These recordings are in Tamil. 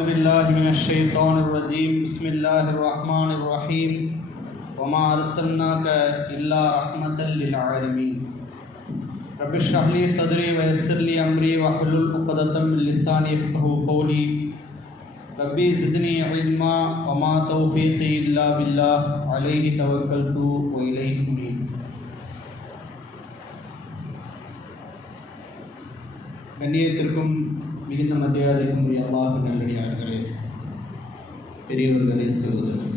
أعوذ بالله من الشيطان الرجيم بسم الله الرحمن الرحيم وما أرسلناك إلا رحمة للعالمين رب اشرح لي صدري ويسر لي أمري واحلل عقدة من لساني يفقهوا قولي ربي زدني علما وما توفيقي إلا بالله عليه توكلت وإليه أنيب கண்ணியத்திற்கும் மிகுந்த மரியாதைக்கும் உரிய அல்லாஹ் நல்லடியார்களே பெரியவர்களே சொல்வதற்கு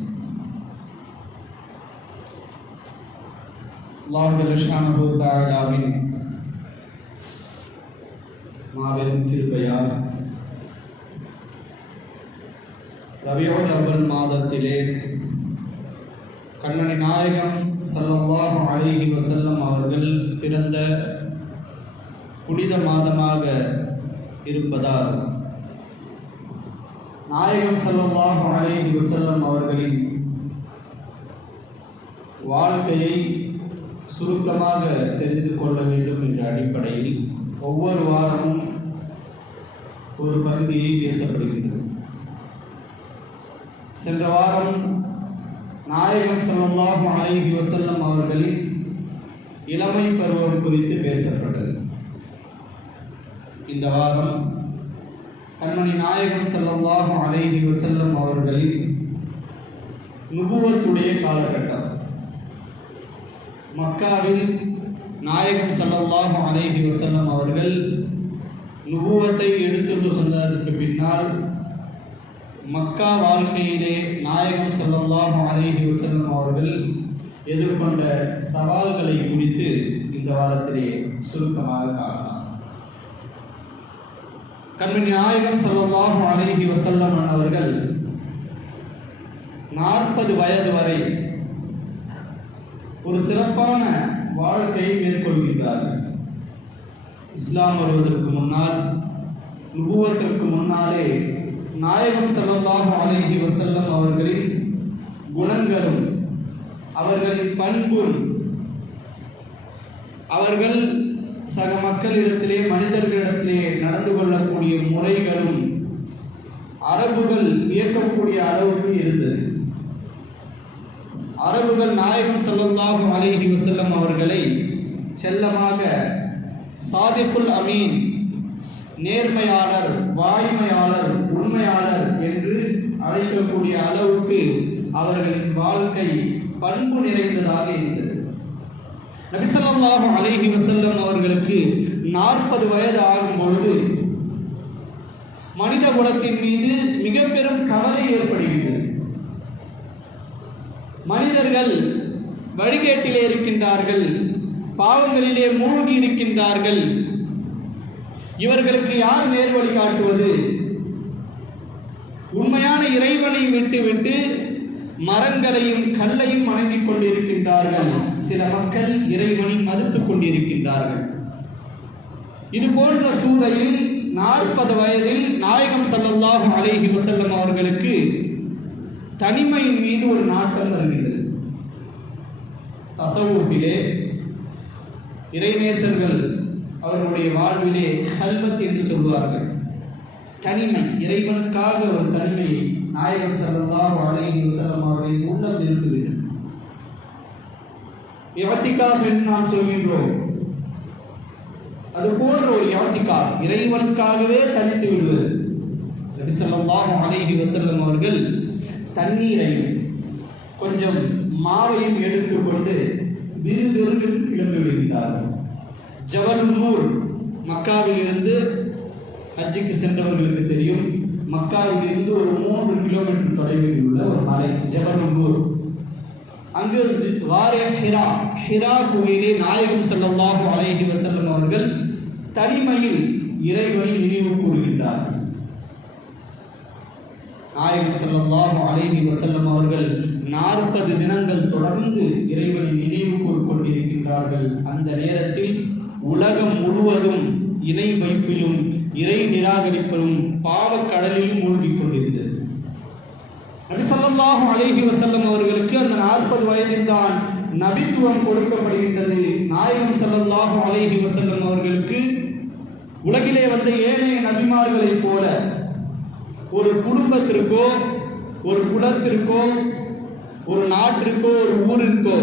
அல்லாஹ் மாபெரும் திருப்பையார் ரபியுல் அவ்வல் மாதத்திலே கண்ணனி நாயகம் ஸல்லல்லாஹு அலைஹி வசல்லம் அவர்கள் பிறந்த புனித மாதமாக இருப்பதால் நாயகம் ஸல்லல்லாஹு அலைஹி வஸல்லம் அவர்களின் வாழ்க்கையை சுருக்கமாக தெரிந்து கொள்ள வேண்டும் என்ற அடிப்படையில் ஒவ்வொரு வாரமும் ஒரு பகுதியை பேசப்படுகிறது சென்ற வாரம் நாயகம் செல்வமாக அலைஹி வசல்லம் அவர்களின் இளமை பருவம் குறித்து பேசப்பட்டது. இந்த வாரம் கண்மணி நாயகம் செல்லவாகும் அலைஹி வசல்லம் அவர்களின் நுபுவத்துடைய காலகட்டம். மக்காவில் நாயகம் செல்லவாகும் அலைஹி வசல்லம் அவர்கள் நுபுவத்தை எடுத்து சொன்னதற்கு பின்னால் மக்கா வாழ்க்கையிலே நாயகம் செல்லவாகும் அலைஹி வசல்லம் அவர்கள் எதிர்கொண்ட சவால்களை குறித்து இந்த வாரத்திலே சுருக்கமாக காணலாம். கண்மணி நாயகம் ஸல்லல்லாஹு அலைஹி வசல்லம் அவர்கள் நாற்பது வயது வரை ஒரு சிறப்பான வாழ்க்கையை மேற்கொள்கின்றார்கள் இஸ்லாம் வருவதற்கு முன்னால் நுபுவத்திற்கு முன்னாலே நாயகம் ஸல்லல்லாஹு அலைஹி வசல்லம் அவர்களின் குணங்களும் அவர்களின் பண்பும் அவர்கள் சக மக்களிடத்திலே மனிதர்களிடத்திலே நடந்து கொள்ளக்கூடிய முறைகளும் அரபுகள் வியக்கக்கூடிய அளவுக்கு இருந்தது. அரபுகள் நாயகம் ஸல்லல்லாஹு அலைஹி வசல்லம் அவர்களை செல்லமாக சாதிப்புல் அமீன் நேர்மையாளர் வாய்மையாளர் உண்மையாளர் என்று அழைக்கக்கூடிய அளவுக்கு அவர்களின் வாழ்க்கை பண்பு நிறைந்ததாக இருந்தது. நபிசல்லாஹு அலேஹி வசல்லம் அவர்களுக்கு நாற்பது வயது ஆகும் பொழுது மனித குலத்தின் மீது மிக பெரும் கவலை ஏற்படுகிறது மனிதர்கள் வழிகேட்டிலே இருக்கின்றார்கள் பாவங்களிலே மூழ்கி இருக்கின்றார்கள். இவர்களுக்கு யார் நேர்வழி காட்டுவது? உண்மையான இறைவனை விட்டுவிட்டு மரங்களையும் கல்லையும் வணங்கிக் கொண்டிருக்கின்றார்கள். சில மக்கள் இறைவனை மறுத்துக் கொண்டிருக்கின்றார்கள். இது போன்ற சூழலில் நாற்பது வயதில் நாயகம் ஸல்லல்லாஹு அலேஹி வசல்லம் அவர்களுக்கு தனிமையின் மீது ஒரு நாட்டம் வருகிறது தசவூப்பிலே இறைநேசர்கள் அவர்களுடைய வாழ்விலே ஹல்வத் என்று சொல்வார்கள். தனிமை இறைவனுக்காக ஒரு தனிமையை நாயகர் ஸல்லல்லாஹு அலைஹி வஸல்லம் அவர்களின் உள்ளம் விரும்புகிறது இவத்திக்காக என்று நாம் சொல்கின்றோம். அது போன்ற ஒரு யாத்திகா இறைவனுக்காகவே தனித்து விடுவது. நபி ஸல்லல்லாஹு அலைஹி வஸல்லம் அவர்கள் தண்ணீரையும் கொஞ்சம் மாவையும் எடுத்துக்கொண்டு விறுவிறுவில் கிளம்பி விடுகிறார்கள் ஜவல் நூர் மக்காவில் இருந்து ஹஜ்ஜுக்கு சென்றவர்களுக்கு தெரியும். மக்காவிலிருந்து ஒரு மூன்று கிலோமீட்டர் தொலைவில் உள்ள ஒரு மலை ஜபல் அங்கு வாரே ஹிரா ஹிரா கோயிலே நாயகம் ஸல்லல்லாஹு அலைஹி வசல்லம் அவர்கள் தனிமையில் இறைவனை நினைவு கூறுகின்றார்கள் நாயகம் ஸல்லல்லாஹு அலைஹி வசல்லம் அவர்கள் நாற்பது தினங்கள் தொடர்ந்து இறைவனை நினைவு கூர்கொண்டிருக்கின்றார்கள் அந்த நேரத்தில் உலகம் முழுவதும் இணை வைப்பிலும் இறை நிராகரிப்பிலும் பாவக்கடலிலும் மூழ்கிக் கொண்டிருந்தது. நபி ஸல்லல்லாஹு வசல்லம் அவர்களுக்கு அந்த நாற்பது வயதில் தான் நபித்துவம் கொடுக்கப்படுகின்றது. நாயகம் ஸல்லல்லாஹு அலைஹி வசல்லம் அவர்களுக்கு உலகிலே வந்த ஏனைய நபிமார்களைப் போல ஒரு குடும்பத்திற்கோ ஒரு குலத்திற்கோ ஒரு நாட்டிற்கோ ஒரு ஊரிற்கோ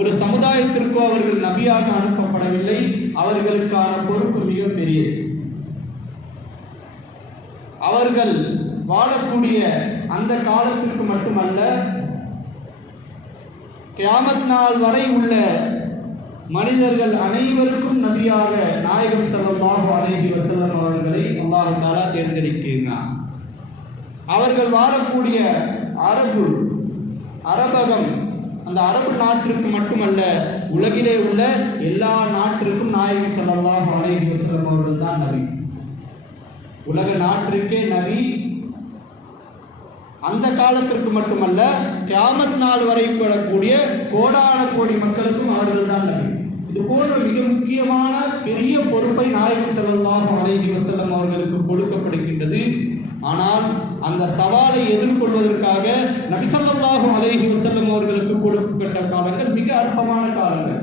ஒரு சமுதாயத்திற்கோ அவர்கள் நபியாக அனுப்பப்படவில்லை. அவர்களுக்கான பொறுப்பு மிக பெரியது அவர்கள் வாழக்கூடிய அந்த காலத்திற்கு மட்டுமல்ல கியாமத் நாள் வரை உள்ள மனிதர்கள் அனைவருக்கும் நபியாக நாயகம் செல்லமாக அலைஹி வசல்லம் அவர்களை அல்லாஹ் தஆலா தேர்ந்தெடுக்கிறார் அவர்கள் வாழக்கூடிய அரபு அரபகம் அந்த அரபு நாட்டிற்கு மட்டுமல்ல உலகிலே உள்ள எல்லா நாட்டிற்கும் நாயகம் ஸல்லல்லாஹு அலைஹி வசல்லம் அவர்கள் தான் நபி. உலக நாட்டிற்கே நபி அந்த காலத்திற்கு மட்டுமல்ல கியாமத் நாள் வரை பெறக்கூடிய கோடான கோடி மக்களுக்கும் அவர்கள் தான் நபி இது போன்ற மிக முக்கியமான பெரிய பொறுப்பை நாயகம் செல்லலாம் அலைஹி வசல்லம் அவர்களுக்கு கொடுக்கப்படுகின்றது. ஆனால் அந்த சவாலை எதிர்கொள்வதற்காக நபி அலைஹி வசல்லம் அவர்களுக்கு கொடுக்கப்பட்ட காலங்கள் மிக அற்பமான காலங்கள்.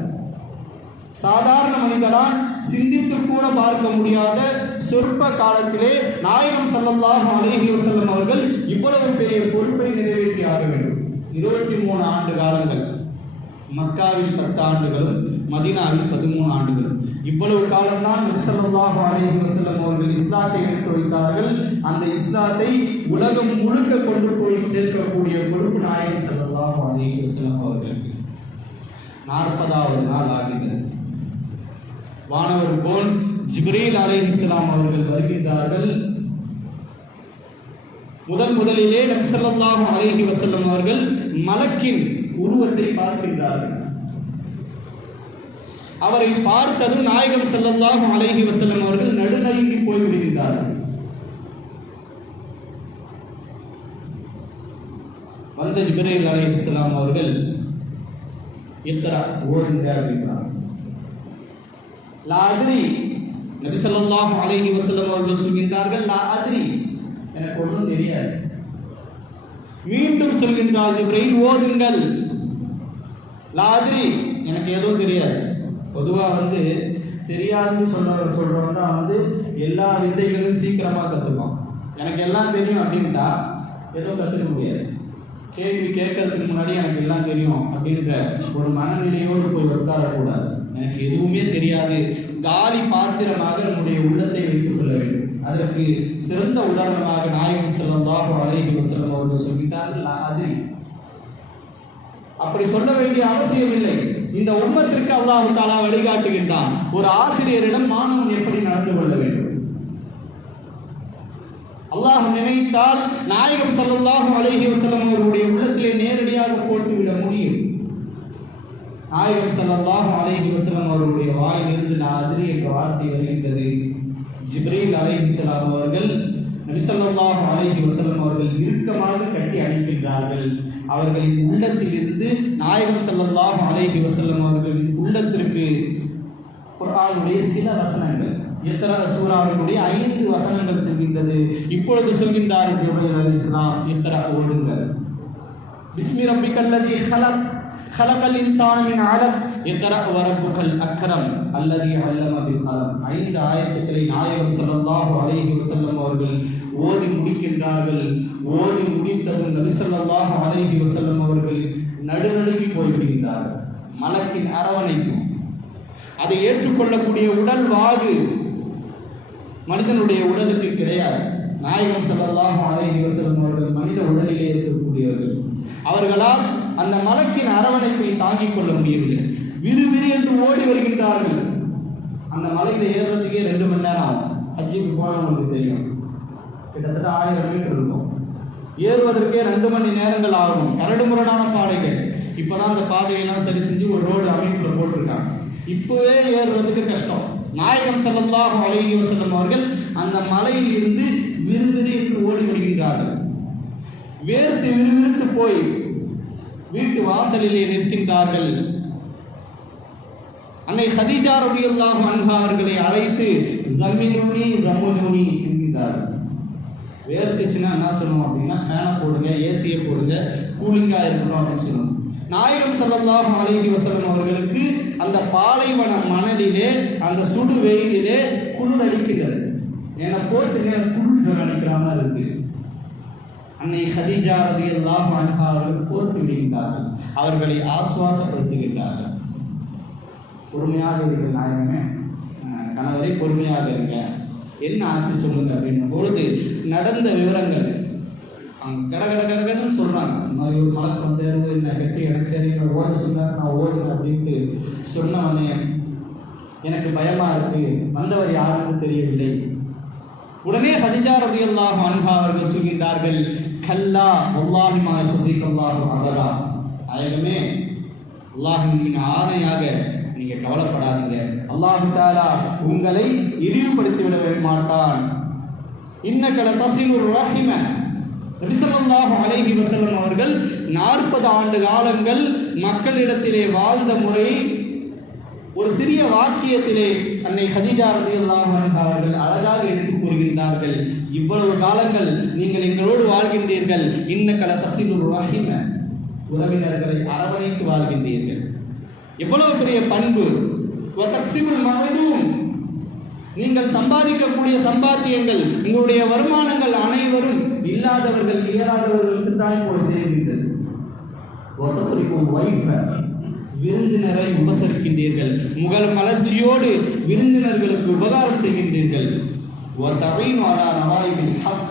சாதாரண மனிதனால் சிந்தித்து கூட பார்க்க முடியாத சொற்ப காலத்திலே நாயகம் ஸல்லல்லாஹு அலைஹி வஸல்லம் அவர்கள் இவ்வளவு பெரிய பொறுப்பை நிறைவேற்றி ஆக வேண்டும். இருபத்தி மூணு ஆண்டு காலங்கள் மக்காவில் பத்து ஆண்டுகளும் மதினாவில் பதிமூணு ஆண்டுகளும். இவ்வளவு காலம்தான் நபி ஸல்லல்லாஹு அவர்கள் இஸ்லாத்தை எடுத்து வைத்தார்கள். அந்த இஸ்லாத்தை உலகம் முழுக்க கொண்டு போய் சேர்க்கக்கூடிய பொறுப்பு நாயகம் ஸல்லல்லாஹு அலைஹி வஸல்லம் அவர்களுக்கு நாற்பதாவது நாள் ஆகிறது வானவர் போல் ஜிப்ரீல் இஸ்லாம் அவர்கள் வருகின்றார்கள். முதன் முதலிலே நபி ஸல்லல்லாஹு அலைஹி வசல்லம் அவர்கள் மலக்கின் உருவத்தை பார்க்கின்றார்கள். அவரை பார்த்ததும் நாயகம் ஸல்லல்லாஹு அலைஹி வசல்லம் அவர்கள் நடுநடுங்கி போய் வந்த வந்த ஜிப்ரீல் இஸ்லாம் அவர்கள் இத்தரா ஓடுங்க அப்படின்றார் லாதிரி நபி ஸல்லல்லாஹு அலைஹி வசல்லம் அவர்கள் சொல்கின்றார்கள் லாதிரி எனக்கு ஒன்றும் தெரியாது. மீண்டும் சொல்கின்றார் ஜிப்ரீல் ஓதுங்கள். லாதிரி எனக்கு எதுவும் தெரியாது. பொதுவாக வந்து தெரியாதுன்னு சொல்ற சொல்றவன் தான் வந்து எல்லா வித்தைகளையும் சீக்கிரமாக கற்றுப்பான் எனக்கு எல்லாம் தெரியும் அப்படின்ட்டா எதுவும் கற்றுக்க முடியாது. கேள்வி கேட்கறதுக்கு முன்னாடி எனக்கு எல்லாம் தெரியும் அப்படின்ற ஒரு மனநிலையோடு போய் உட்காரக்கூடாது. எனக்கு எதுவுமே தெரியாது. காலி பாத்திரமாக நம்முடைய உள்ளத்தை வைத்துக் கொள்ள வேண்டும். அதற்கு சிறந்த உதாரணமாக நாயகம் ஸல்லல்லாஹு அலைஹி வஸல்லம் அவர்கள் சொல்கிறார்கள் "லா அப்படி சொல்ல வேண்டிய அவசியம் இல்லை. இந்த உண்மத்திற்கு அல்லாஹு தாலா வழிகாட்டுகின்றான். ஒரு ஆசிரியரிடம் மாணவன் எப்படி நடந்து கொள்ள வேண்டும்? அல்லாஹ் நினைத்தால் நாயகம் ஸல்லல்லாஹு அலைஹி செல்லம் அவர்களுடைய உள்ளத்திலே நேரடியாக போட்டுவிட முடியும். நாயகம் செல்லல்லாஹ் அலைஹி வசலம் அவர்களுடைய வாயிலிருந்து நாதிரி என்ற வார்த்தை வருகின்றது. ஜிப்ரீல் அலைஹி சலாம் அவர்கள் நபிசல்லாஹ் அலைஹி வசலம் அவர்கள் இறுக்கமாக கட்டி அனுப்பின்றார்கள். அவர்களின் உள்ளத்தில் இருந்து நாயகம் செல்லல்லாஹ் அலைஹி வசல்லம் அவர்களின் உள்ளத்திற்கு குரானுடைய சில வசனங்கள் எத்தனை சூறாவினுடைய ஐந்து வசனங்கள் செல்கின்றது. இப்பொழுது சொல்கின்றார்கள் எத்தர ஓடுங்கள்? பிஸ்மி ரப்பிக்கல்லதி ஹலக். خلق الانسان من علق اقرا وربك الاكرم الذي علم بالقلم ஐந்து ஆயத்துக்களை நாயகம் ஸல்லல்லாஹு அலைஹி வஸல்லம் அவர்கள் ஓதி முடிக்கின்றார்கள் ஓதி முடித்ததும் நபி ஸல்லல்லாஹு அலைஹி வஸல்லம் அவர்கள் நடுநடுங்கி போய்விடுகின்றார்கள் மலக்கின் அரவணைப்பு அதை ஏற்றுக்கொள்ளக்கூடிய உடல் வாகு மனிதனுடைய உடலுக்கு கிடையாது நாயகம் ஸல்லல்லாஹு அலைஹி வஸல்லம் அவர்கள் மனித உடலிலே இருக்கக்கூடியவர்கள் அவர்களால் அந்த மலக்கின் அரவணைப்பை தாங்கிக் கொள்ள முடியவில்லை. விறுவிறு என்று ஓடி வருகின்றார்கள். அந்த மலையில ஏறுறதுக்கே ரெண்டு மணி நேரம் ஆகும். ஹஜ்ஜுக்கு போனவங்களுக்கு தெரியும். கிட்டத்தட்ட ஆயிரம் மீட்டர் இருக்கும். ஏறுவதற்கே ரெண்டு மணி நேரங்கள் ஆகும். கரடு முரடான பாதைகள். இப்போதான் அந்த பாதையெல்லாம் சரி செஞ்சு ஒரு ரோடு அமைப்பில் போட்டிருக்காங்க. இப்போவே ஏறுறதுக்கு கஷ்டம். நாயகம் ஸல்லல்லாஹு அலைஹி செல்லும் அவர்கள் அந்த மலையில் இருந்து விறுவிறு என்று ஓடி வருகின்றார்கள். வேர்த்து விறுவிறுத்து போய் வீட்டு வாசலிலே நிற்கின்றார்கள். அன்னை ஹதீஜா ரலியல்லாஹு அன்ஹா அவர்களை அழைத்து ஜமீனுனி ஜமுனுனி என்கிறார்கள் வேர்த்துச்சுன்னா என்ன சொல்லணும் அப்படின்னா ஃபேனை போடுங்க ஏசியை போடுங்க கூலிங்கா இருக்கணும் அப்படின்னு சொல்லணும். நாயகம் ஸல்லல்லாஹு அலைஹி வஸல்லம் அவர்களுக்கு அந்த பாலைவன மணலிலே அந்த சுடு வெயிலிலே குளிர் அடிக்கிறது என்னை போட்டு நேரம் குளிர் நினைக்கிற மாதிரி இருக்கு. அன்னை ஹதீஜா ரதி அன்ஹா அவர்கள் கோர்த்து விடுகின்றார்கள். அவர்களை ஆசுவாசப்படுத்துகின்றார்கள். பொறுமையாக இருக்க நாயகமே. கணவரை பொறுமையாக இருங்க. என்ன ஆட்சி சொல்லுங்க அப்படின்னும் பொழுது நடந்த விவரங்கள். அவங்க கட கட கடகன்னு சொல்றாங்க. இந்த மாதிரி ஒரு மலக்கு வந்து என்ன கட்டி எனக்கு சரி ஓட சொன்னார் நான் ஓடுறேன் அப்படின்ட்டு சொன்ன எனக்கு பயமா இருக்கு. வந்தவர் யாருன்னு தெரியவில்லை. உடனே ஹதிஜா ரலியல்லாஹு அன்ஹா அவர்கள் சொல்கின்றார்கள் கல்லா வல்லாஹி மா யுஸிகல்லாஹு அபரா நாயகமே ஆணையாக நீங்க கவலைப்படாதீங்க. அல்லாஹ் தஆலா உங்களை இழிவுபடுத்தி விட மாட்டான் இன்னக லதஸிலுர் ரஹிம. நபி அலைஹி வஸல்லம் அவர்கள் 40 ஆண்டு காலங்கள் மக்களிடத்திலே வாழ்ந்த முறை ஒரு சிறிய வாக்கியத்திலே அன்னை ஹதிஜா ரலியல்லாஹு அன்ஹா அவர்கள் அழகாக இருக்கின்றார்கள் இவ்வளவு காலங்கள் நீங்கள் எங்களோடு வாழ்கின்றீர்கள். இன்னக்கல தசிலுர் ரஹிம உறவினர்களை அரவணைத்து வாழ்கின்றீர்கள். எவ்வளவு பெரிய பண்பு. வதக்சிமுல் நீங்கள் சம்பாதிக்கக்கூடிய சம்பாத்தியங்கள் உங்களுடைய வருமானங்கள் அனைவரும் இல்லாதவர்கள் இயலாதவர்களுக்கு தான் போய் சேர்கின்றது விருந்தினரை உபசரிக்கின்றீர்கள். முகல் மலர்ச்சியோடு விருந்தினர்களுக்கு உபகாரம் செய்கின்றீர்கள். وَتَعِينُ عَلَى نَوَائِبِ الْحَقِّ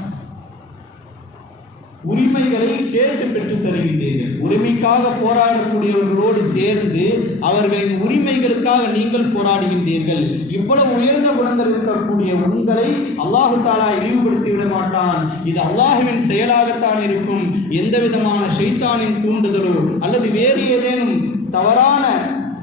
உரிமைகளை கேட்டு பெற்று தருகின்றீர்கள் உரிமைக்காக போராடக்கூடியவர்களோடு சேர்ந்து அவர்களின் உரிமைகளுக்காக நீங்கள் போராடுகின்றீர்கள் இவ்வளவு உயர்ந்த குணங்கள் இருக்கக்கூடிய உங்களை அல்லாஹு தாலா இழிவுபடுத்தி விட மாட்டான் இது அல்லாஹுவின் செயலாகத்தான் இருக்கும் எந்த விதமான ஷைத்தானின் தூண்டுதலோ அல்லது வேறு ஏதேனும் தவறான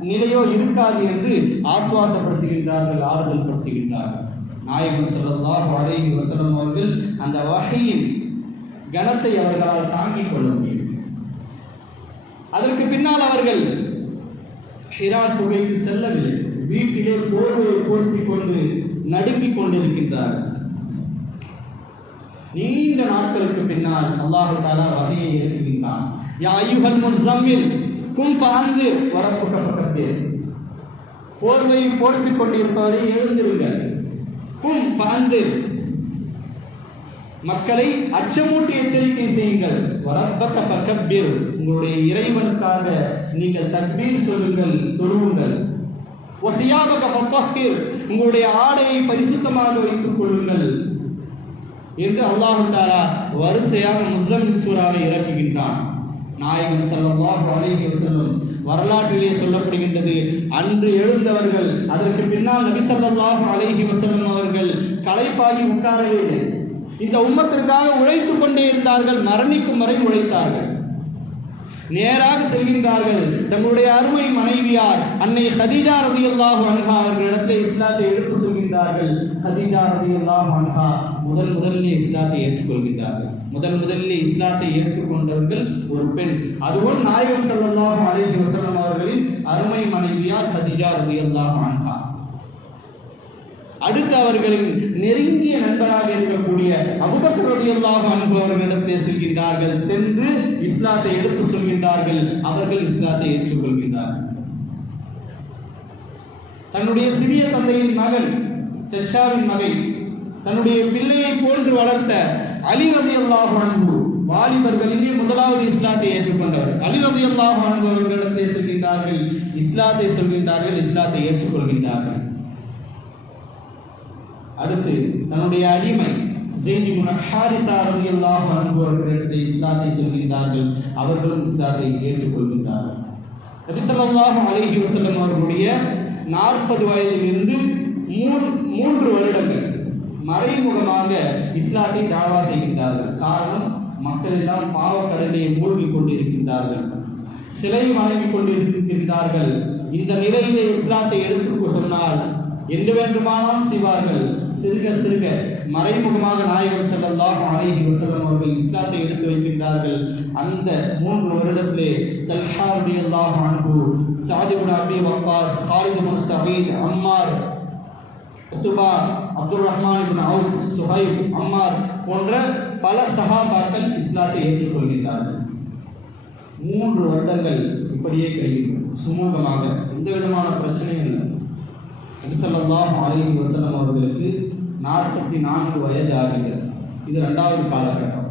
நிலையோ இருக்காது என்று ஆசுவாசப்படுத்துகின்றார்கள் ஆறுதல் படுத்துகின்றார்கள் நாயகம் ஸல்லல்லாஹு அலைஹி வசனம் அவர்கள் அந்த வகையின் கனத்தை அவர்களால் தாங்கிக் கொள்ள முடியும். அதற்கு பின்னால் அவர்கள் ஹிரா குகைக்கு செல்லவில்லை. வீட்டிலே போர்வையை போர்த்திக் கொண்டு நடுங்கிக் கொண்டிருக்கின்றார்கள் நீண்ட நாட்களுக்கு பின்னால் அல்லாஹு தாலா வகையை இறக்குகின்றான். யா ஐயுகல் முஸ்ஸம்மில் கும் பாந்து வரப்புக்கப்பட்டது போர்வையை போர்த்திக் கொண்டிருப்பவரை எழுந்திருங்கள். கும் பகந்து மக்களை அச்சமூட்டி எச்சரிக்கை செய்யுங்கள். வரப்பக்க பக்கப்பில் உங்களுடைய இறைவனுக்காக நீங்கள் தக்பீர் சொல்லுங்கள் தொழுவுங்கள். ஒசியாபக பக்கத்தில் உங்களுடைய ஆடையை பரிசுத்தமாக வைத்துக் கொள்ளுங்கள் என்று அல்லாஹு தாரா வரிசையாக முஸ்லிம் சூறாவை இறக்குகின்றான். நாயகன் ஸல்லல்லாஹு அலைஹி வசல்லம் வரலாற்றிலே சொல்லப்படுகின்றது. அன்று எழுந்தவர்கள் அதற்கு பின்னால் நபி ஸல்லல்லாஹு அலைஹி அவர்கள் களைப்பாகி உட்காரவே இந்த உம்மத்திற்காக உழைத்துக் கொண்டே இருந்தார்கள் மரணிக்கும் வரை உழைத்தார்கள். நேராக செல்கின்றார்கள் தங்களுடைய அருமை மனைவியார் அன்னை ஹதீஜா ரலியல்லாஹு அன்ஹா அவர்களிடத்தை இஸ்லாத்தை எடுத்து சொல்கின்றார்கள். ஹதீஜா ரலியல்லாஹு அன்ஹா முதல் முதலில் இஸ்லாத்தை ஏற்றுக்கொள்கின்றார்கள். முதல் முதலில் இஸ்லாத்தை ஏற்றுக்கொண்டவர்கள் ஒரு பெண். அதுவும் நாயகம் ஸல்லல்லாஹு அலைஹி வஸல்லம் அவர்களின் அருமை மனைவியார் ஹதீஜா உயர்ந்தாக அன்ஹா. அடுத்து அவர்களின் நெருங்கிய நண்பராக இருக்கக்கூடிய அபுபக்கர் ரலியல்லாஹு செல்கின்றார்கள். சென்று இஸ்லாத்தை எடுத்து சொல்கின்றார்கள். அவர்கள் இஸ்லாத்தை ஏற்றுக்கொள்கின்றார்கள். தன்னுடைய சிறிய தந்தையின் மகன் சச்சாவின் மகை தன்னுடைய பிள்ளையை போன்று வளர்த்த அலி அல்லாஹ் அன்ஹு வாலிபர்களிலே முதலாவது இஸ்லாத்தை ஏற்றுக்கொண்டவர். அலி அல்லாஹ் அன்ஹு அவர்களிடத்தை செல்கின்றார்கள் இஸ்லாத்தை சொல்கின்றார்கள் இஸ்லாத்தை ஏற்றுக்கொள்கின்றார்கள். அடுத்து தன்னுடைய அடிமை செய்தி முன ஹாரிதா ரலியல்லாஹு அன்ஹு அவர்களிடத்தை இஸ்லாத்தை சொல்கின்றார்கள் அவர்களும் இஸ்லாத்தை ஏற்றுக்கொள்கின்றார்கள். நபி அலிஹி வசல்லம் அவர்களுடைய நாற்பது வயதிலிருந்து மூன்று மூன்று வருடங்கள் மறைமுகமாக இஸ்லாத்தை தாவா செய்கின்றார்கள். காரணம் மக்கள் எல்லாம் கடலையை மூழ்கி கொண்டிருக்கின்றார்கள். சிலை வணங்கிக் கொண்டிருக்கின்றார்கள். இந்த நிலையிலே இஸ்லாத்தை எடுத்துக் சொன்னால் என்று வேண்டுமானாலும் செய்வார்கள். சிறுக சிறுக மறைமுகமாக நாயகம் செல்லலாம் அலைஹி வஸல்லம் அவர்கள் இஸ்லாத்தை எடுத்து வைக்கின்றார்கள். அந்த மூன்று வருடத்திலே தல்ஹா அல்லாஹ் அன்ஹு சஅத் அபி வப்பாஸ் காலித் இப்னு சபீத் அம்மார் உத்துபா அப்துல் ரஹ்மான் இப்னு அவுஃப் சுஹைப் அம்மார் போன்ற பல சஹாபாக்கள் இஸ்லாத்தை ஏற்றுக்கொள்கின்றார்கள். மூன்று வருடங்கள் இப்படியே கழியும். சுமூகமாக. எந்த விதமான பிரச்சனையும் இல்லை. நபி ஸல்லல்லாஹு வசலம் அவர்களுக்கு நாற்பத்தி நான்கு வயது ஆகிறது இது ரெண்டாவது காலகட்டம்.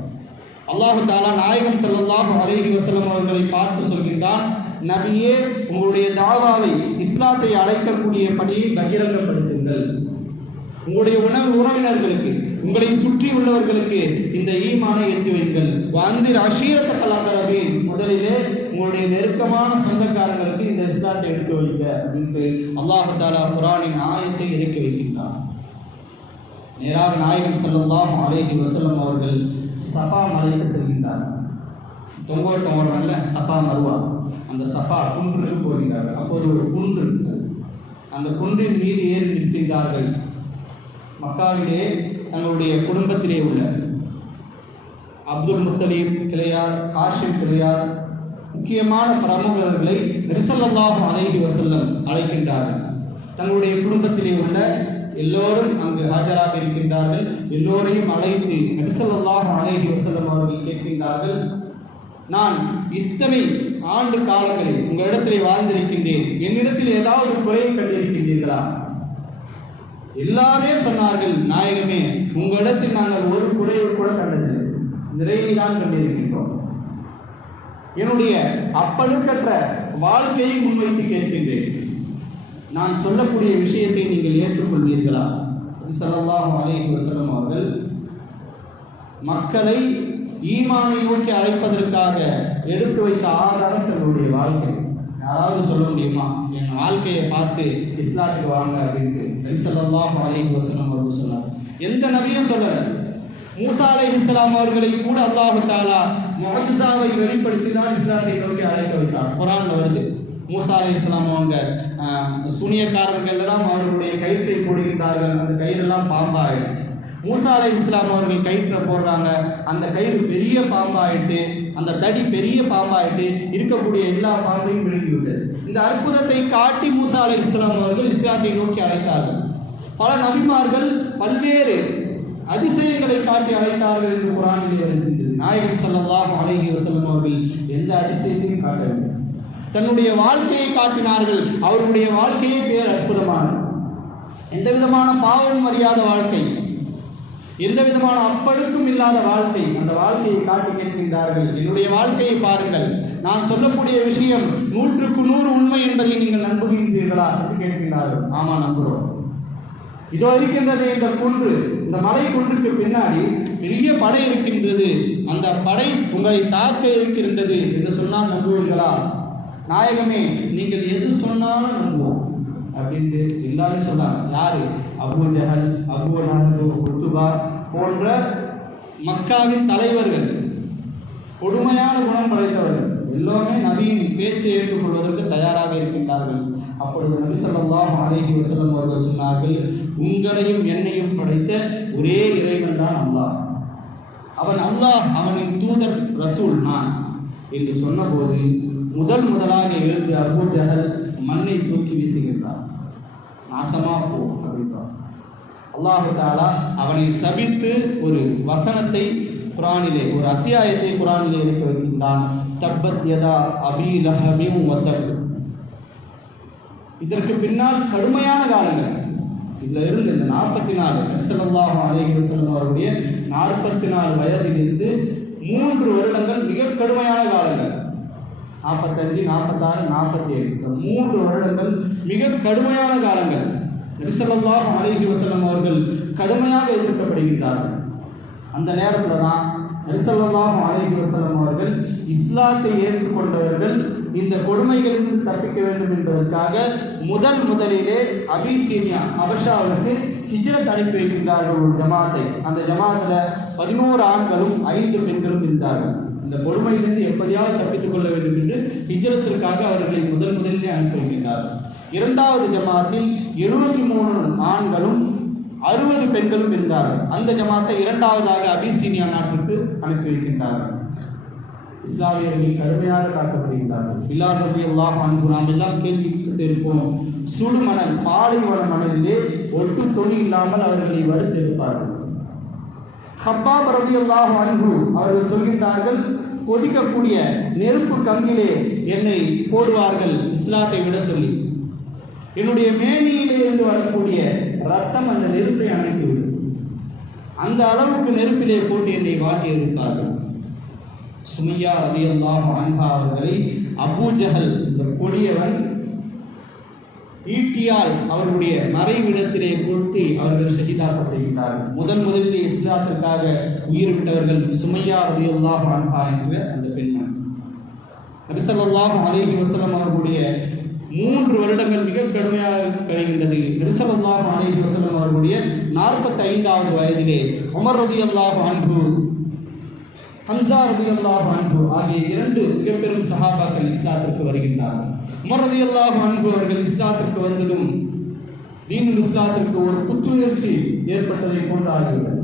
அல்லாஹு தாலா நாயகம் செல்லல்லாஹ் அலைஹி வசலம் அவர்களை பார்த்து சொல்கின்றான் நபியே உங்களுடைய தாவாவை இஸ்லாத்தை அழைக்கக்கூடிய பகிரங்கப்படுத்துங்கள். உங்களுடைய உணவு உறவினர்களுக்கு உங்களை சுற்றி உள்ளவர்களுக்கு இந்த ஈமானை ஏற்றி வைங்கள். வந்திர் அஷீரத்தை கலாக்கரவி முதலிலே உங்களுடைய நெருக்கமான சொந்தக்காரங்களுக்கு இந்த இஸ்லாத்தை எடுத்து வைங்க அப்படின்ட்டு அல்லாஹு தாலா குரானின் ஆயத்தை இறக்கி வைக்கின்றார். நேராக நாயகம் ஸல்லல்லாஹு அலைஹி வஸல்லம் அவர்கள் சபா மலைக்கு செல்கின்றார். தொங்கோட்டம் ஓர் நல்ல சபா மருவா. அந்த சபா குன்றுக்கு போகிறார்கள் அப்போது ஒரு குன்று அந்த குன்றின் மீது ஏறி நிற்கின்றார்கள். மக்காவிலே தங்களுடைய குடும்பத்திலே உள்ள அப்துல் முத்தலீப் கிளையார் ஹாஷிம் கிளையார் முக்கியமான பிரமுகர்களை நெரிசல்லாகும் அலைஹி வசல்லம் அழைக்கின்றார்கள். தங்களுடைய குடும்பத்திலே உள்ள எல்லோரும் அங்கு ஆஜராக இருக்கின்றார்கள். எல்லோரையும் அழைத்து நெரிசல்லாகும் அலைஹி வசல்லம் அவர்கள் கேட்கின்றார்கள் நான் இத்தனை ஆண்டு காலங்களில் உங்களிடத்திலே வாழ்ந்திருக்கின்றேன். என்னிடத்தில் ஏதாவது குறையை கண்டிருக்கின்றீர்களா? எல்லாமே சொன்னார்கள் நாயகமே உங்களிடத்தில் நாங்கள் ஒரு குறையை கூட கண்டதில்லை. நிறையை தான் கண்டிருக்கின்றோம். என்னுடைய அப்பழுக்கற்ற வாழ்க்கையை முன்வைத்து கேட்கின்றேன். நான் சொல்லக்கூடிய விஷயத்தை நீங்கள் ஏற்றுக்கொள்வீர்களா? ஸல்லல்லாஹு அலைஹி வஸல்லம் அவர்கள் மக்களை ஈமானை நோக்கி அழைப்பதற்காக எடுத்து வைத்த ஆதாரம் தன்னுடைய வாழ்க்கை. யாராவது சொல்ல முடியுமா? என் வாழ்க்கையை பார்த்து இஸ்லாத்துக்கு வாங்க அப்படின்ட்டு. நபிசல்லாஹு அலைஹி வஸல்லம் அவர்கள் சொன்னார். எந்த நபியும் சொல்லல. மூசா இஸ்லாம் அவர்களை கூட அல்லாஹு தாலா முஅஜிசாவை வெளிப்படுத்தி தான் இஸ்லாத்தை நோக்கி அழைக்க வைத்தார் குரான் வருது மூசா அலைஹிஸ்ஸலாம் அவங்க ஆஹ், சூனியக்காரர்கள் எல்லாம் அவர்களுடைய கயிற்றை போடுகின்றார்கள். அந்த கயிறெல்லாம் பாம்பாயிடுச்சு. மூசா அலை இஸ்லாம் அவர்கள் கயிற்றை போடுறாங்க. அந்த கயிறு பெரிய பாம்பாயிட்டு அந்த தடி பெரிய பாம்பாயிட்டு இருக்கக்கூடிய எல்லா பாம்பையும் விழுங்கி விட்டது இந்த அற்புதத்தை காட்டி மூசா அலை இஸ்லாம் அவர்கள் இஸ்லாத்தை நோக்கி அழைத்தார்கள். பல நபிமார்கள் பல்வேறு அதிசயங்களை காட்டி அழைத்தார்கள் என்று குரானிலே வருகின்றது நாயகன் ஸல்லல்லாஹு அழகி வஸல்லம் அவர்கள் எந்த அதிசயத்தையும் காட்டவில்லை. தன்னுடைய வாழ்க்கையை காட்டினார்கள். அவர்களுடைய வாழ்க்கையே பேர் அற்புதமான எந்த விதமான பாவம் அறியாத வாழ்க்கை எந்த விதமான அப்பழுக்கும் இல்லாத வாழ்க்கை அந்த வாழ்க்கையை காட்டி கேட்கின்றார்கள். என்னுடைய வாழ்க்கையை பாருங்கள். நான் சொல்லக்கூடிய விஷயம் நூற்றுக்கு நூறு உண்மை என்பதை நீங்கள் நம்புகின்றீர்களா என்று கேட்கின்றார்கள். ஆமா நம்புகிறோம். இதோ இருக்கின்றது இந்த குன்று. இந்த மலை குன்றுக்கு பின்னாடி பெரிய படை இருக்கின்றது. அந்த படை உங்களை தாக்க இருக்கின்றது என்று சொன்னால் நம்புவீர்களா? நாயகமே நீங்கள் எது சொன்னாலும் நம்புவோம். அப்படின்ட்டு எல்லாரும் சொன்னாங்க. யாரு? அபு ஜஹல் அபு குத்துபா போன்ற மக்காவின் தலைவர்கள். கொடுமையான குணம் படைத்தவர்கள். எல்லோருமே நபியின் பேச்சை ஏற்றுக்கொள்வதற்கு தயாராக இருக்கின்றார்கள். அப்பொழுது நபி ஸல்லல்லாஹு அழகி வசலம் அவர்கள் சொன்னார்கள் உங்களையும் என்னையும் படைத்த ஒரே இறைவன் தான் அல்லாஹ். அவன் அல்லாஹ் அவனின் தூதர் ரசூல் நான் என்று சொன்னபோது முதல் முதலாக எழுந்து அபு ஜஹல் மண்ணை தூக்கி வீசுகின்றார் நாசமா போ அப்படின்றார் அல்லாஹு தாலா அவனை சபித்து ஒரு வசனத்தை குரானிலே ஒரு அத்தியாயத்தை குரானிலே இருக்க வைக்கின்றான். தப்பத் யதா அபி லஹபின் இதற்கு பின்னால் கடுமையான காலங்கள். இதுல இருந்து இந்த நாற்பத்தி நாலு நபிசல்லாஹு அலைஹி வஸல்லம் அவருடைய நாற்பத்தி நாலு வயதிலிருந்து மூன்று வருடங்கள் மிக கடுமையான காலங்கள். நாற்பத்தஞ்சு நாற்பத்தாறு நாற்பத்தி ஏழு இந்த மூன்று வருடங்கள் மிக கடுமையான காலங்கள். நபிசல்லாஹு அலைஹி வஸல்லம் அவர்கள் கடுமையாக எதிர்க்கப்படுகின்றார்கள். அந்த நேரத்தில் தான் நபிசல்லாஹு அலைஹி வஸல்லம் அவர்கள் இஸ்லாத்தை ஏற்றுக்கொண்டவர்கள் இந்த கொடுமைகளிலிருந்து தப்பிக்க வேண்டும் என்பதற்காக முதல் முதலிலே அபிசீனியா அபஷாவுக்கு ஹிஜ்ரத் அனுப்பி வைக்கின்றார்கள் ஒரு ஜமாத்தை. அந்த ஜமாத்தில் பதினோரு ஆண்களும் ஐந்து பெண்களும் இருந்தார்கள். இந்த கொடுமையிலிருந்து எப்படியாவது தப்பித்துக் கொள்ள வேண்டும் என்று ஹிஜ்ரத்திற்காக அவர்களை முதல் முதலிலே அனுப்பி வைக்கின்றார்கள். இரண்டாவது ஜமாத்தில் இருபத்தி மூணு ஆண்களும் அறுபது பெண்களும் இருந்தார்கள். அந்த ஜமாத்தை இரண்டாவதாக அபிசீனியா நாட்டிற்கு அனுப்பி வைக்கின்றார்கள். இஸ்லாமியர்கள் கடுமையாக காட்டப்படுகின்றார்கள் பில்லார் ரபி அல்லாஹ் அன்பு நாம் எல்லாம் கேள்விப்பட்டிருப்போம். சுடுமணல் பாலைவன மணலிலே ஒட்டு துணி இல்லாமல் அவர்களை வறுத்தெடுப்பார்கள் ஹப்பாப் ரபி அல்லாஹ் அன்பு அவர்கள் சொல்கின்றார்கள் கொதிக்கக்கூடிய நெருப்பு கங்கிலே என்னை போடுவார்கள் இஸ்லாத்தை விட சொல்லி. என்னுடைய மேனியிலே இருந்து வரக்கூடிய ரத்தம் அந்த நெருப்பை அணைத்துவிடும். அந்த அளவுக்கு நெருப்பிலே போட்டு என்னை வாட்டி இருப்பார்கள் சுமையா ரலியல்லாஹு அன்ஹா அவர்களை அபூஜஹல் இந்த கொடியவன் ஈட்டியால் அவர்களுடைய மறைவிடத்திலே கொட்டி அவர்கள் ஷஹீதாக்கப்படுகின்றார்கள். முதன் முதலில் இஸ்லாத்திற்காக உயிர் விட்டவர்கள் சுமையா ரலியல்லாஹு அன்ஹா என்ற அந்த பெண்மணி. நபி அலேஹி வசலம் அவர்களுடைய மூன்று வருடங்கள் மிக கடுமையாக கழிகின்றது. நபி ஸல்லல்லாஹு வசலம் அவர்களுடைய நாற்பத்தி ஐந்தாவது வயதிலே உமர் அல்லாஹ் அன்ஹு ஹம்சா அல்லாஹ் மான்புர் ஆகிய இரண்டு மிகப்பெரும் சஹாபாக்கள் இஸ்லாத்திற்கு வருகின்றார்கள். உமர் அல்லாஹ் அன்பு அவர்கள் இஸ்லாத்திற்கு வந்ததும் தீனுல் இஸ்லாத்திற்கு ஒரு புத்துணர்ச்சி ஏற்பட்டதை போன்று ஆகிவிடும்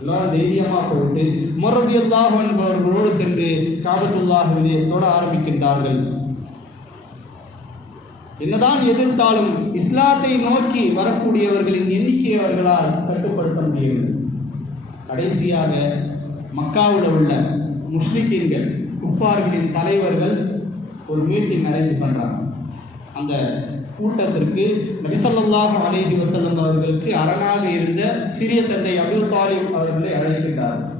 எல்லாரும் தைரியமா போட்டு முரதியல்லாஹ் என்பவர்களோடு சென்று காபத்துல்லாஹுவிலே தொட ஆரம்பிக்கின்றார்கள். என்னதான் எதிர்த்தாலும் இஸ்லாத்தை நோக்கி வரக்கூடியவர்களின் எண்ணிக்கையை அவர்களால் கட்டுப்படுத்த முடியவில்லை. கடைசியாக மக்காவில் உள்ள முஸ்லிக்கீன்கள் குப்பார்களின் தலைவர்கள் ஒரு மீட்டிங் அரேஞ்ச் பண்ணுறாங்க அந்த கூட்டத்திற்கு நபிசல்லாஹு அலைஹி வஸல்லம் அவர்களுக்கு அரணாக இருந்த சிறிய தந்தை அபு தாலிப் அவர்களை அழைக்கின்றார்கள்.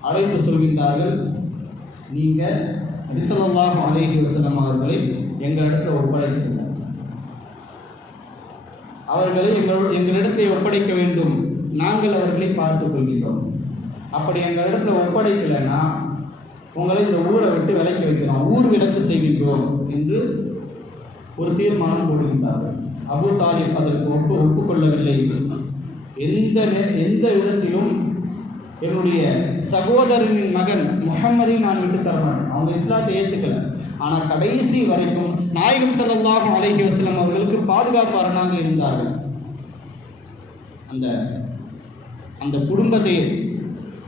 அழைத்து சொல்கின்றார்கள் நீங்கள் நபிசல்லாஹு அலைஹி வஸல்லம் அவர்களை எங்களிடத்தில் ஒப்படைச்சிருந்தார் அவர்களை எங்கள் எங்களிடத்தை ஒப்படைக்க வேண்டும். நாங்கள் அவர்களை பார்த்துக் கொள்கிறோம். அப்படி எங்கள் இடத்துல ஒப்படைக்கலைன்னா உங்களை இந்த ஊரை விட்டு விலக்கி வைக்கிறோம் ஊர் விலக்கு செய்கின்றோம் என்று ஒரு தீர்மானம் போடுகின்றார்கள் அபு தாலிப் அதற்கு ஒப்பு ஒப்புக்கொள்ளவில்லை. எந்த எந்த இடத்திலும் என்னுடைய சகோதரனின் மகன் முஹம்மதை நான் விட்டு தரமாட்டேன் அவங்க இஸ்லாத்தை ஏற்றுக்கல ஆனால் கடைசி வரைக்கும் நாயகம் ஸல்லல்லாஹு அலைஹி வசலம் அவர்களுக்கு பாதுகாப்பு அரணாக இருந்தார்கள். அந்த அந்த குடும்பத்தை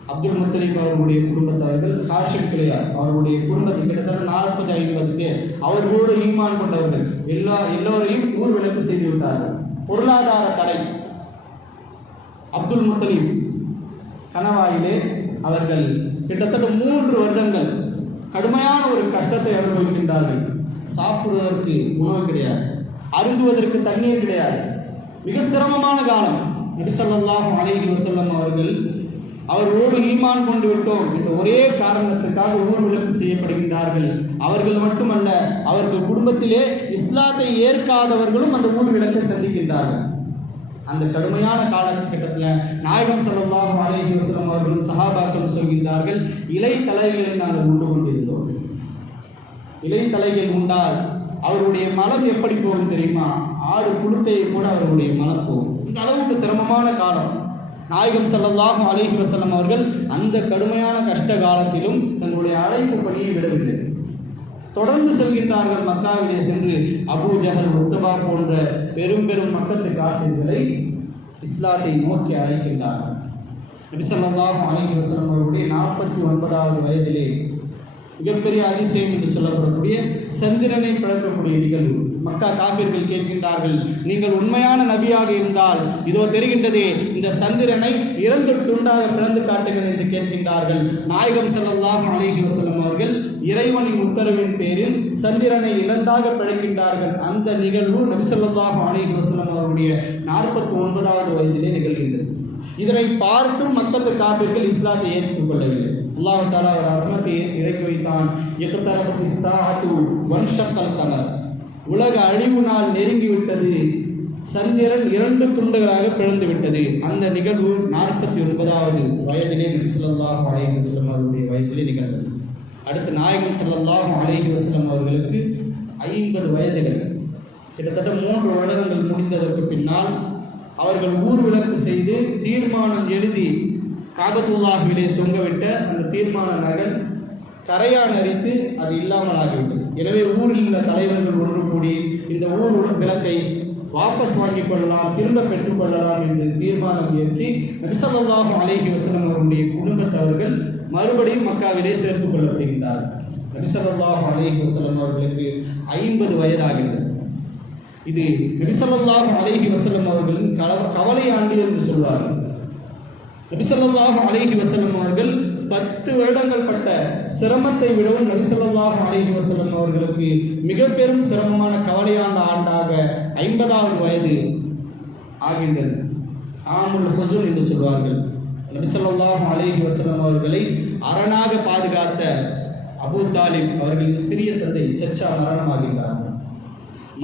அப்துல் முத்தலீப் அவர்களுடைய குடும்பத்தார்கள் ஹாஷிம் கிளையார் அவர்களுடைய குடும்பத்தில் கிட்டத்தட்ட நாற்பத்தி ஐம்பது பேர். அவர்களோடு ஈமான் கொண்டவர்கள். எல்லா எல்லோரையும் ஊர் விளக்கு செய்து விட்டார்கள். பொருளாதார தடை. அப்துல் முத்தலீப் கணவாயிலே அவர்கள் கிட்டத்தட்ட மூன்று வருடங்கள் கடுமையான ஒரு கஷ்டத்தை அனுபவிக்கின்றார்கள். சாப்பிடுவதற்கு உணவு கிடையாது. அருந்துவதற்கு தண்ணீர் கிடையாது. மிக சிரமமான காலம். நபி ஸல்லல்லாஹு அலைஹி வசல்லம் அவர்கள் அவர்களோடு ஈமான் கொண்டு விட்டோம் என்ற ஒரே காரணத்துக்காக ஊர் விளக்கு செய்யப்படுகின்றார்கள். அவர்கள் மட்டுமல்ல அவர்கள் குடும்பத்திலே இஸ்லாத்தை ஏற்காதவர்களும் அந்த ஊர் விளக்கை சந்திக்கின்றார்கள். அந்த கடுமையான காலகட்டத்தில் நாயகம் ஸல்லல்லாஹு அலைஹி வஸல்லம் அவர்களும் சஹாபாக்களும் சொல்கின்றார்கள் இலை தலைகளை நாங்கள் உண்டு கொண்டிருந்தோம். இலை தலைகள் உண்டால் அவருடைய மலம் எப்படி போகும் தெரியுமா? ஆடு குளுத்தையை கூட அவர்களுடைய மலம் போகும். இந்த அளவுக்கு சிரமமான காலம். நாயகம் ஸல்லல்லாஹு அலைஹி வசல்லம் அவர்கள் அந்த கடுமையான கஷ்ட காலத்திலும் தங்களுடைய அழைப்பு பணியை விடவில்லை. தொடர்ந்து செல்கின்றார்கள் மக்காவிலே சென்று அபூ ஜஹல் உத்தபா போன்ற பெரும் பெரும் மக்கத்து காசிர்களை இஸ்லாத்தை நோக்கி அழைக்கின்றார்கள். நபிசல்லாஹும் ஸல்லல்லாஹு வசலம் அவர்களுடைய நாற்பத்தி ஒன்பதாவது வயதிலே மிகப்பெரிய அதிசயம் என்று சொல்லப்படக்கூடிய சந்திரனை பிளக்கக்கூடிய நிகழ்வு. மக்கா காபிர்கள் கேட்கின்றார்கள். நீங்கள் உண்மையான நபியாக இருந்தால் இதோ தெரிகின்றதே இந்த சந்திரனை இரண்டு துண்டாக பிளந்து காட்டுங்கள் என்று கேட்கின்றார்கள். நாயகம் ஸல்லல்லாஹு அழகி வசலம் அவர்கள் இறைவனின் உத்தரவின் பேரில் சந்திரனை இரண்டாக பிழைக்கின்றார்கள் அந்த நிகழ்வு நபி ஸல்லல்லாஹு வசலம் அவருடைய நாற்பத்தி ஒன்பதாவது வயதிலே நிகழ்கின்றது. இதனை பார்த்தும் மக்கத்து காப்பிர்கள் இஸ்லாத்தை ஏற்றுக்கொள்ளவில்லை. அல்லாஹ் தாலா ஒரு அசனத்தை இறக்கி வைத்தான். எக்கத்தரபத்தி சாத்து வன்ஷக்கல் கலர் உலக அழிவு நாள் நெருங்கிவிட்டது. சந்திரன் இரண்டு துண்டுகளாக பிளந்து விட்டது அந்த நிகழ்வு நாற்பத்தி ஒன்பதாவது வயதிலே நபி ஸல்லல்லாஹு அலைஹி அவருடைய வயதிலே நிகழ்ந்தது. அடுத்து நாயகன் ஸல்லல்லாஹு அலைஹி வசலம் அவர்களுக்கு ஐம்பது வயதுகள். கிட்டத்தட்ட மூன்று வருடங்கள் முடிந்ததற்கு பின்னால் அவர்கள் ஊர் விளக்கு செய்து தீர்மானம் எழுதி காபத்துல்லாஹிலே தொங்கவிட்ட அந்த தீர்மான நகல் கரையான் அரித்து அது இல்லாமல் ஆகிவிட்டது எனவே ஊரில் உள்ள தலைவர்கள் ஒன்று கூடி இந்த ஊர் விளக்கை வாபஸ் வாங்கிக் கொள்ளலாம் திரும்ப பெற்றுக்கொள்ளலாம் என்று தீர்மானம் ஏற்றி நபிசல்லாஹு அலேஹி வசனம் அவருடைய குடும்பத்தவர்கள் மறுபடியும் மக்காவிலே சேர்த்துக் கொள்ளப்படுகின்றார். நபிசல்லாஹு அலேஹி வசலம் அவர்களுக்கு ஐம்பது வயதாகிறது. இது நபிசல்லாஹு அலேஹி வசலம் அவர்களின் கவலை ஆண்டு என்று சொல்வார்கள். நபிசல்லாஹு அலேஹி வசலம் அவர்கள் பத்து வருடங்கள் பட்ட சிரமத்தை விடவும் நபிசல்லாஹு அலைஹி வஸல்லம் அவர்களுக்கு மிக பெரும் சிரமமான கவலையான ஆண்டாக ஐம்பதாவது வயது ஆகின்றது. ஆமுல் ஹுசுன் என்று சொல்வார்கள். நபி ஸல்லல்லாஹு அலைஹி அவர்களை அரணாக பாதுகாத்த அபு தாலிப் அவர்களின் சிறிய தந்தை சச்சா மரணமாகின்றார்கள்.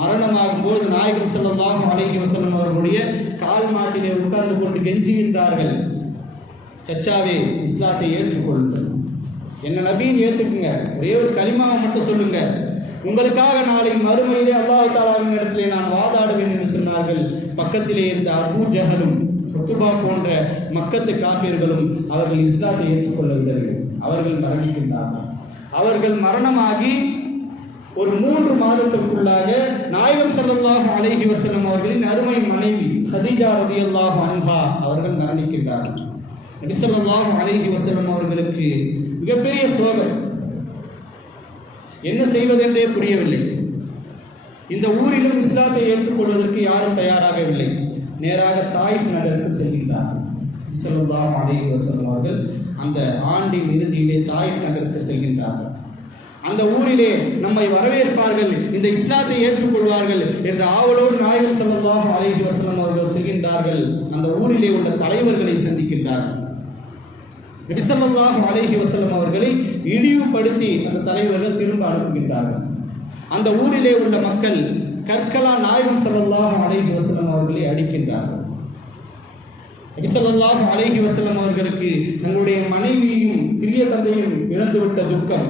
மரணமாகும் போது நாயகம் ஸல்லல்லாஹு அலைஹி வஸல்லம் அவர்களுடைய கால் மாட்டிலே உட்கார்ந்து கொண்டு கெஞ்சுகின்றார்கள். சச்சாவே இஸ்லாத்தை ஏற்றுக்கொள்ளுங்கள். என்ன நபின்னு ஏற்றுக்குங்க ஒரே ஒரு கலிமாவை மட்டும் சொல்லுங்க. உங்களுக்காக நாளை மறுமையிலே அல்லாஹ் தாலாவின் இடத்திலே நான் வாதாடுவேன் என்று சொன்னார்கள். பக்கத்திலே இருந்த அபூ ஜஹலும் ருத்துபா போன்ற மக்கத்து காபியர்களும் அவர்கள் இஸ்லாத்தை ஏற்றுக்கொள்ளவில்லை. அவர்கள் மரணிக்கின்றார்கள். அவர்கள் மரணமாகி ஒரு மூன்று மாதத்திற்குள்ளாக நாயகம் ஸல்லல்லாஹு அலைஹி வஸல்லம் அவர்களின் அருமை மனைவி ஹதீஜா அல்லாஹ் அன்பா அவர்கள் மரணிக்கின்றார்கள். நபி ஸல்லல்லாஹு அலைஹி அவர்களுக்கு மிகப்பெரிய சோகம். என்ன செய்வதென்றே புரியவில்லை. இந்த ஊரிலும் இஸ்லாத்தை ஏற்றுக்கொள்வதற்கு யாரும் தயாராகவில்லை. நேராக தாய் நகருக்கு செல்கின்றார்கள். நபி ஸல்லல்லாஹு அலைஹி அவர்கள் அந்த ஆண்டின் இறுதியிலே தாய் நகருக்கு செல்கின்றார்கள். அந்த ஊரிலே நம்மை வரவேற்பார்கள் இந்த இஸ்லாத்தை ஏற்றுக்கொள்வார்கள் என்ற ஆவலோடு நாயகம் ஸல்லல்லாஹு அலைஹி வஸல்லம் அவர்கள் செல்கின்றார்கள். அந்த ஊரிலே உள்ள தலைவர்களை சந்திக்கின்றார்கள். நபி அலேஹி வசலம் அவர்களை இழிவுபடுத்தி அந்த தலைவர்கள் திரும்ப அனுப்புகின்றார்கள். அந்த ஊரிலே உள்ள மக்கள் கற்களா நாயகம் ஸல்லல்லாஹு அலேஹி வசலம் அவர்களை அடிக்கின்றார்கள். நபி அலேஹி வசலம் அவர்களுக்கு தங்களுடைய மனைவியையும் சிறிய தந்தையும் இழந்துவிட்ட துக்கம்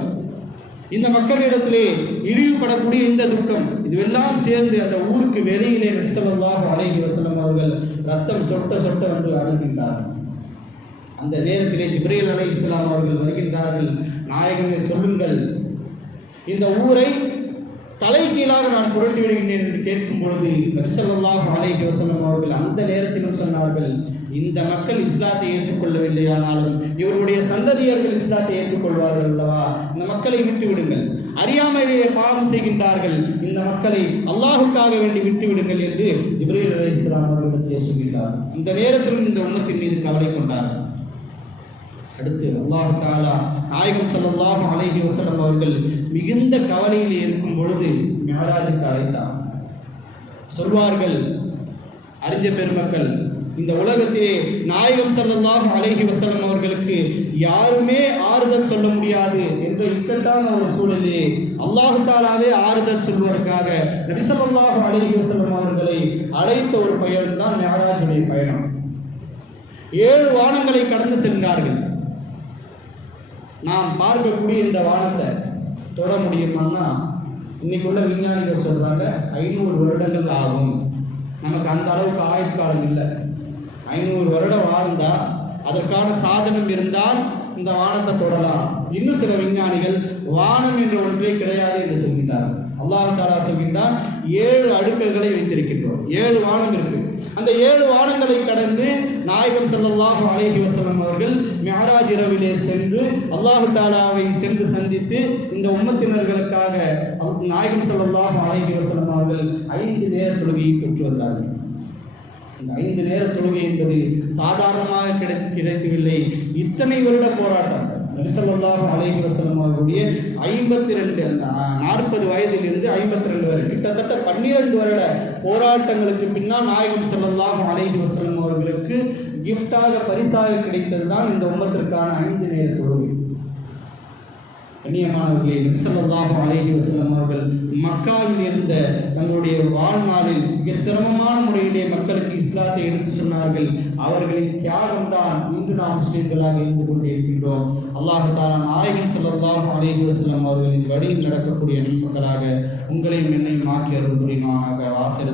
இந்த மக்களிடத்திலே இழிவுபடக்கூடிய இந்த துக்கம் இதுவெல்லாம் சேர்ந்து அந்த ஊருக்கு வெளியிலே நபி ஸல்லல்லாஹு வசலம் அவர்கள் ரத்தம் சொட்ட சொட்ட வந்து அணுகின்றார்கள் அந்த நேரத்திலே ஜிப்ரையல் அலை இஸ்லாம் அவர்கள் வருகின்றார்கள். நாயகனை சொல்லுங்கள். இந்த ஊரை தலைகீழாக நான் புரட்டி விடுகின்றேன் என்று கேட்கும் பொழுது நபிசல்லாஹு அலைஹி வஸல்லம் அவர்கள் அந்த நேரத்திலும் சொன்னார்கள் இந்த மக்கள் இஸ்லாத்தை ஏற்றுக்கொள்ளவில்லை. ஆனாலும் இவருடைய சந்ததியர்கள் இஸ்லாத்தை ஏற்றுக்கொள்வார்கள் அல்லவா? இந்த மக்களை விட்டு விடுங்கள். அறியாமையிலேயே பாவம் செய்கின்றார்கள். இந்த மக்களை அல்லாஹுக்காக வேண்டி விட்டு விடுங்கள் என்று இப்ரேல் அலி இஸ்லாம் அவர்கள் சொல்கின்றார் இந்த நேரத்திலும் இந்த உண்ணத்தின் மீது கவலை கொண்டார்கள். அடுத்து அல்லாஹ் தாலா நாயகம் ஸல்லல்லாஹு அலைஹி வசலம் அவர்கள் மிகுந்த கவலையில் இருக்கும் பொழுது மேராஜுக்கு அழைத்தார். சொல்வார்கள் அறிஞ பெருமக்கள் இந்த உலகத்திலே நாயகம் ஸல்லல்லாஹு அலைஹி வசலம் அவர்களுக்கு யாருமே ஆறுதல் சொல்ல முடியாது என்ற இக்கட்டான ஒரு சூழலிலே அல்லாஹு தாலாவே ஆறுதல் சொல்வதற்காக நபி ஸல்லல்லாஹு வசலம் அவர்களை அழைத்த ஒரு பயணம் தான் மேராஜுடைய பயணம். ஏழு வானங்களை கடந்து சென்றார்கள். நாம் பார்க்கக்கூடிய இந்த வானத்தை தொட முடியுமான்னா இன்னைக்கு உள்ள விஞ்ஞானிகள் சொல்றாங்க ஐநூறு வருடங்கள் ஆகும். நமக்கு அந்த அளவுக்கு ஆயுட்காலம் இல்லை. ஐநூறு வருடம் வாழ்ந்தா அதற்கான சாதனம் இருந்தால் இந்த வானத்தை தொடலாம். இன்னும் சில விஞ்ஞானிகள் வானம் என்ற ஒன்றே கிடையாது என்று சொல்கின்றார்கள். அல்லாஹ் தாலா சொல்கின்றான் ஏழு அடுக்குகளை வைத்திருக்கின்றோம். ஏழு வானம் இருக்கு. அந்த ஏழு வானங்களை கடந்து நாயகம் ஸல்லல்லாஹு அலைஹி வஸல்லம் அவர்கள் இரவிலே சென்று அல்லாஹு தாலாவை சென்று சந்தித்து இந்த உம்மத்தினர்களுக்காக நாயகம் ஸல்லல்லாஹு அலைஹி அவர்கள் ஐந்து நேர தொழுகையை பெற்று வந்தார்கள். இந்த ஐந்து நேர தொழுகை என்பது சாதாரணமாக கிடை கிடைக்கவில்லை. இத்தனை வருட போராட்டம். நபிசல்லாஹு அலைஹி வஸல்லம் அவர்களுடைய ஐம்பத்தி ரெண்டு அந்த நாற்பது வயதிலிருந்து ஐம்பத்தி ரெண்டு வரை கிட்டத்தட்ட பன்னிரெண்டு வருட போராட்டங்களுக்கு பின்னால் நாயகம் ஸல்லல்லாஹு அலைஹி வஸல்லம் அவர்களுக்கு கிஃப்டாக பரிசாக கிடைத்தது தான் இந்த உம்மத்திற்கான ஐந்து நேர தொழுகை. கண்ணியமானவர்களே நபிசல்லாஹு அலேஹி வஸல்லம் அவர்கள் மக்காவில் இருந்த தங்களுடைய வாழ்நாளில் மிக சிரமமான முறையிலே மக்களுக்கு இஸ்லாத்தை எடுத்து சொன்னார்கள். அவர்களின் தியாகம் தான் இன்று நாம் முஸ்லீம்களாக இருந்து கொண்டிருக்கின்றோம் அல்லாஹு தாலா நாயகன் ஸல்லல்லாஹு அலேஹி வஸல்லம் அவர்களின் வழியில் நடக்கக்கூடிய நண்பர்களாக உங்களையும் என்னையும் ஆக்கி அருள் புரிவானாக ஆகிறது